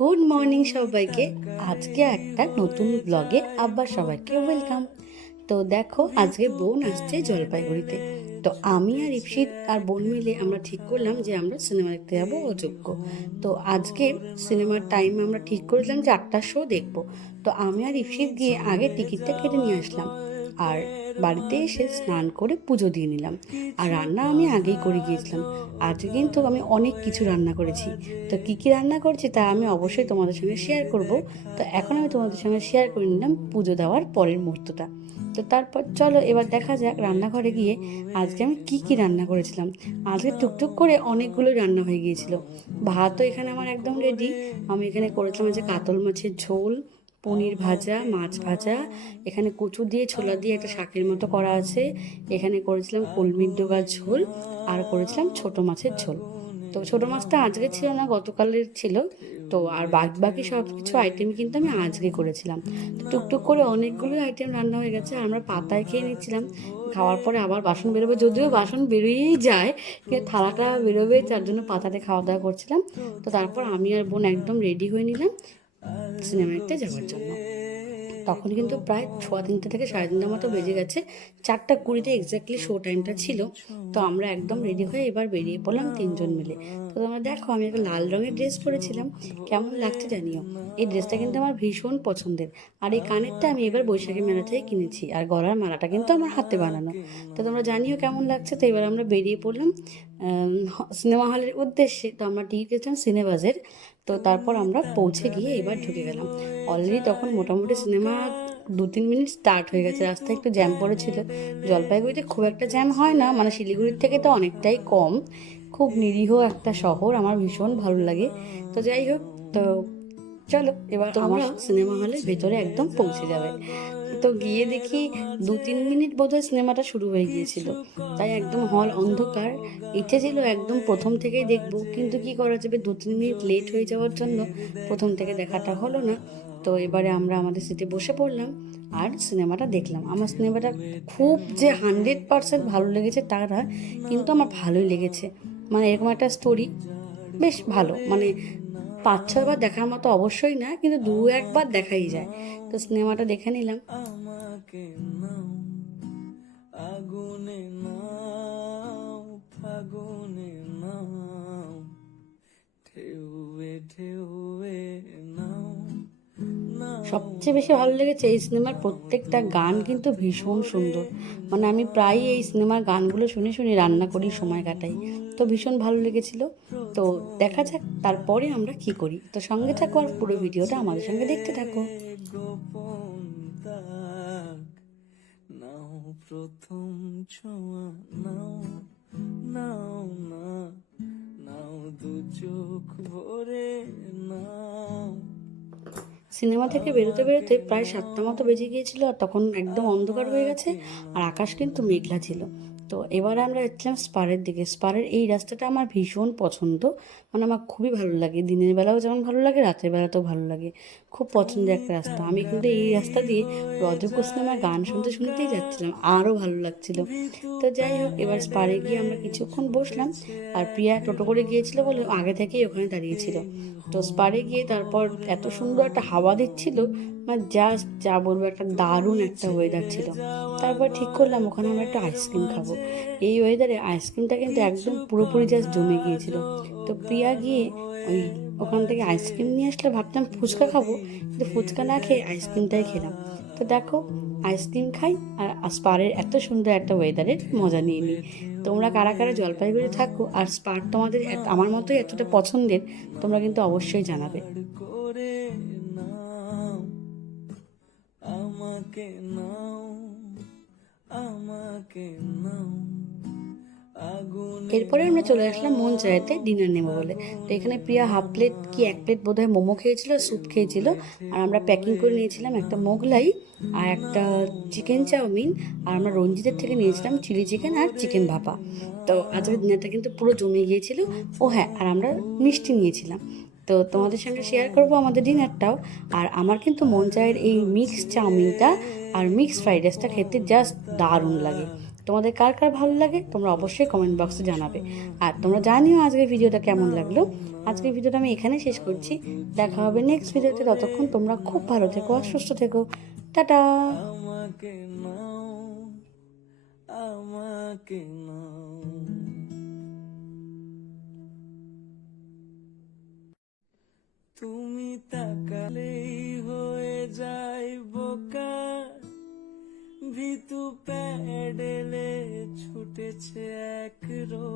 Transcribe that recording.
Good morning সবাইকে। আজকে একটা নতুন ব্লগে আবার সবাইকে ওয়েলকাম। তো দেখো, আজকে বোন আসছে জলপাইগুড়িতে। তো আমি আর ইপসিত আর বোন মিলে আমরা ঠিক করলাম যে আমরা সিনেমা দেখতে যাব অযোগ্য। তো আজকে সিনেমার টাইম আমরা ঠিক করেছিলাম যে আটটার শো দেখব। তো আমি আর ইপসিত গিয়ে আগে টিকিটটা কেটে নিয়ে আসলাম। আর বাড়িতে এসে স্নান করে পুজো দিয়ে নিলাম। আর রান্না আমি আগেই করে গিয়েছিলাম। আজকে কিন্তু আমি অনেক কিছু রান্না করেছি। তো কী কী রান্না করেছি তা আমি অবশ্যই তোমাদের সঙ্গে শেয়ার করব। তো এখন আমি তোমাদের সঙ্গে শেয়ার করে নিলাম পুজো দেওয়ার পরের মুহূর্তটা। তো তারপর চলো এবার দেখা যাক রান্নাঘরে গিয়ে আজকে আমি কি কি রান্না করেছিলাম। আজকে টুকটুক করে অনেকগুলো রান্না হয়ে গিয়েছিল। ভাতও এখানে আমার একদম রেডি আমি এখানে করেছিলাম যে কাতল মাছের ঝোল পনির ভাজা, মাছ ভাজা, এখানে কচু দিয়ে, ছোলা দিয়ে একটা শাকের মতো করা আছে। এখানে করেছিলাম কলমির ডোগার ঝোল আর করেছিলাম ছোট মাছের ঝোল। তো ছোট মাছটা আজকে ছিল না, গতকালের ছিল। তো আর বাকি বাকি সব কিছু আইটেম কিন্তু আমি আজকে করেছিলাম। তো টুকটুক করে অনেকগুলো আইটেম রান্না হয়ে গেছে আমরা পাতায় খেয়ে নিচ্ছিলাম। খাওয়ার পরে আবার বাসন বেরোবে, যদিও বাসন বেরিয়েই যায়, কিন্তু থালাটা বেরোবে, তার জন্য পাতাতে খাওয়া দাওয়া করছিলাম। তো তারপর আমি আর বোন একদম রেডি হয়ে নিলাম। সিনেমা দেখতে যাওয়ার জন্য। তখন কিন্তু প্রায় ছোয়া তিনটে থেকে সাড়ে তিনটার মতো বেজে গেছে। চারটা কুড়িতে এক্স্যাক্টলি শো টাইমটা ছিল। তো আমরা একদম রেডি হয়ে এবার বেরিয়ে পড়লাম তিনজন মিলে। তো তোমরা দেখো, আমি একটা লাল রঙের ড্রেস পরেছিলাম। কেমন লাগছে জানিও? এই ড্রেসটা কিন্তু আমার ভীষণ পছন্দের। আর এই কানেরটা আমি এবার বৈশাখী মেলা থেকে কিনেছি। আর গলার মালাটা কিন্তু আমার হাতে বানানো। তো তোমরা জানিও কেমন লাগছে? তো এবার আমরা বেরিয়ে পড়লাম সিনেমা হলের উদ্দেশ্যে। তো আমরা টিকিট গেছিলাম সিনেবাজের তো তারপর আমরা পৌঁছে গিয়ে এবার ঢুকে গেলাম। অলরেডি তখন মোটামুটি সিনেমা দু তিন মিনিট স্টার্ট হয়ে গেছে। রাস্তায় একটু জ্যাম পড়েছিল। জলপাইগুড়িতে খুব একটা জ্যাম হয় না। মানে শিলিগুড়ির থেকে তো অনেকটাই কম। খুব নিরীহ একটা শহর। আমার ভীষণ ভালো লাগে। তো যাই হোক তো চলো এবার আমরা সিনেমা হলের ভেতরে একদম পৌঁছে যাবে। তো গিয়ে দেখি দু তিন মিনিট বোধহয় সিনেমাটা শুরু হয়ে গিয়েছিল। তাই একদম হল অন্ধকার। ইচ্ছে ছিল একদম প্রথম থেকেই দেখব, কিন্তু কি করা যাবে? দু তিন মিনিট লেট হয়ে যাওয়ার জন্য প্রথম থেকে দেখাটা হলো না। তো এবারে আমরা আমাদের সিটে বসে পড়লাম আর সিনেমাটা দেখলাম। আমার সিনেমাটা খুব যে হান্ড্রেড পারসেন্ট ভালো লেগেছে তা না কিন্তু আমার ভালোই লেগেছে। মানে এরকম একটা স্টোরি বেশ ভালো। মানে পাঁচ ছয়বার দেখার মতো অবশ্যই না, কিন্তু দু একবার দেখাই যায়। তো সিনেমাটা দেখে নিলাম। সবচেয়ে বেশি ভালো লেগেছে এই সিনেমার প্রত্যেকটা গান কিন্তু ভীষণ সুন্দর। মানে আমি প্রায়ই এই সিনেমার গানগুলো শুনে শুনে রান্না করি, সময় কাটাই। তো ভীষণ ভালো লেগেছিল। তো দেখা যাক, তারপরে আমরা কি করি। তো সঙ্গে থাকো আর পুরো ভিডিওটা আমাদের সঙ্গে দেখতে থাকো। প্রথম ছোঁয়া না দু চোখ ভরে সিনেমা থেকে বেরোতে বেরোতে প্রায় সাতটা মতো বেজে গিয়েছিল আর তখন একদম অন্ধকার হয়ে গেছে আর আকাশ কিন্তু মেঘলা ছিল। তো এবারে আমরা যাচ্ছিলাম স্পারের দিকে। স্পারের এই রাস্তাটা আমার ভীষণ পছন্দ। মানে আমার খুবই ভালো লাগে। দিনের বেলাও যেমন ভালো লাগে, রাতের বেলাতেও ভালো লাগে। খুব পছন্দের একটা রাস্তা। আমি কিন্তু এই রাস্তা দিয়ে রজব সিনেমার গান শুনতে শুনতেই যাচ্ছিলাম। আরও ভালো লাগছিল। তো যাই হোক, এবার স্পারে গিয়ে আমরা কিছুক্ষণ বসলাম আর প্রিয়া টোটো করে গিয়েছিল বলে আগে থেকেই ওখানে দাঁড়িয়েছিল তো স্পারে গিয়ে তারপর এত সুন্দর একটা হাওয়া দিচ্ছিল মানে জাস্ট যা বলব, একটা দারুণ একটা ওয়েদার ছিল। তারপর ঠিক করলাম, ওখানে আমরা একটা আইসক্রিম খাব। এই ওয়েদারে আইসক্রিমটা কিন্তু একদম পুরোপুরি জাস্ট জমে গিয়েছিল। তো প্রিয়া গিয়ে ওই ওখান থেকে আইসক্রিম নিয়ে আসলে ভাবতাম ফুচকা খাব, কিন্তু ফুচকা না খেয়ে আইসক্রিমটাই খেলাম। তো দেখো আইসক্রিম খাই আর স্পারের এত সুন্দর একটা ওয়েদারের মজা নিয়ে নিই। তোমরা কারা কারা জলপাইগুড়ি থাকো, আর স্পার তোমাদের আমার মতোই এতটা পছন্দের, তোমরা কিন্তু অবশ্যই জানাবে। আমাকে নাও আমাকে নাও। এরপরে আমরা চলে আসলাম মন চাইতে ডিনার নেব বলে। তো এখানে প্রিয়া হাফ প্লেট কি এক প্লেট বোধহয় মোমো খেয়েছিল স্যুপ খেয়েছিল। আর আমরা প্যাকিং করে নিয়েছিলাম একটা মোগলাই আর একটা চিকেন চাউমিন। আর আমরা রঞ্জিতের থেকে নিয়েছিলাম চিলি চিকেন আর চিকেন ভাপা। তো আজকের ডিনারটা কিন্তু পুরো জমে গিয়েছিল। ও হ্যাঁ আর আমরা মিষ্টি নিয়েছিলাম। তো তোমাদের সঙ্গে শেয়ার করব আমাদের ডিনারটাও আর আমার কিন্তু মন চায়ের এই মিক্স চাউমিনটা আর মিক্স ফ্রাইড রাইসটা খেতে জাস্ট দারুণ লাগে। তোমাদের কার কার ভালো লাগে তোমরা অবশ্যই কমেন্ট বক্সে জানাবে। আর তোমরা জানিও আজকের ভিডিওটা কেমন লাগল। আজকের ভিডিওটা আমি এখানে শেষ করছি। দেখা হবে নেক্সট ভিডিওতে ততক্ষণ তোমরা খুব ভালো থেকো আর সুস্থ থেকো। টাটা! ভিতু প্যাডেলে ছুটেছে এক রো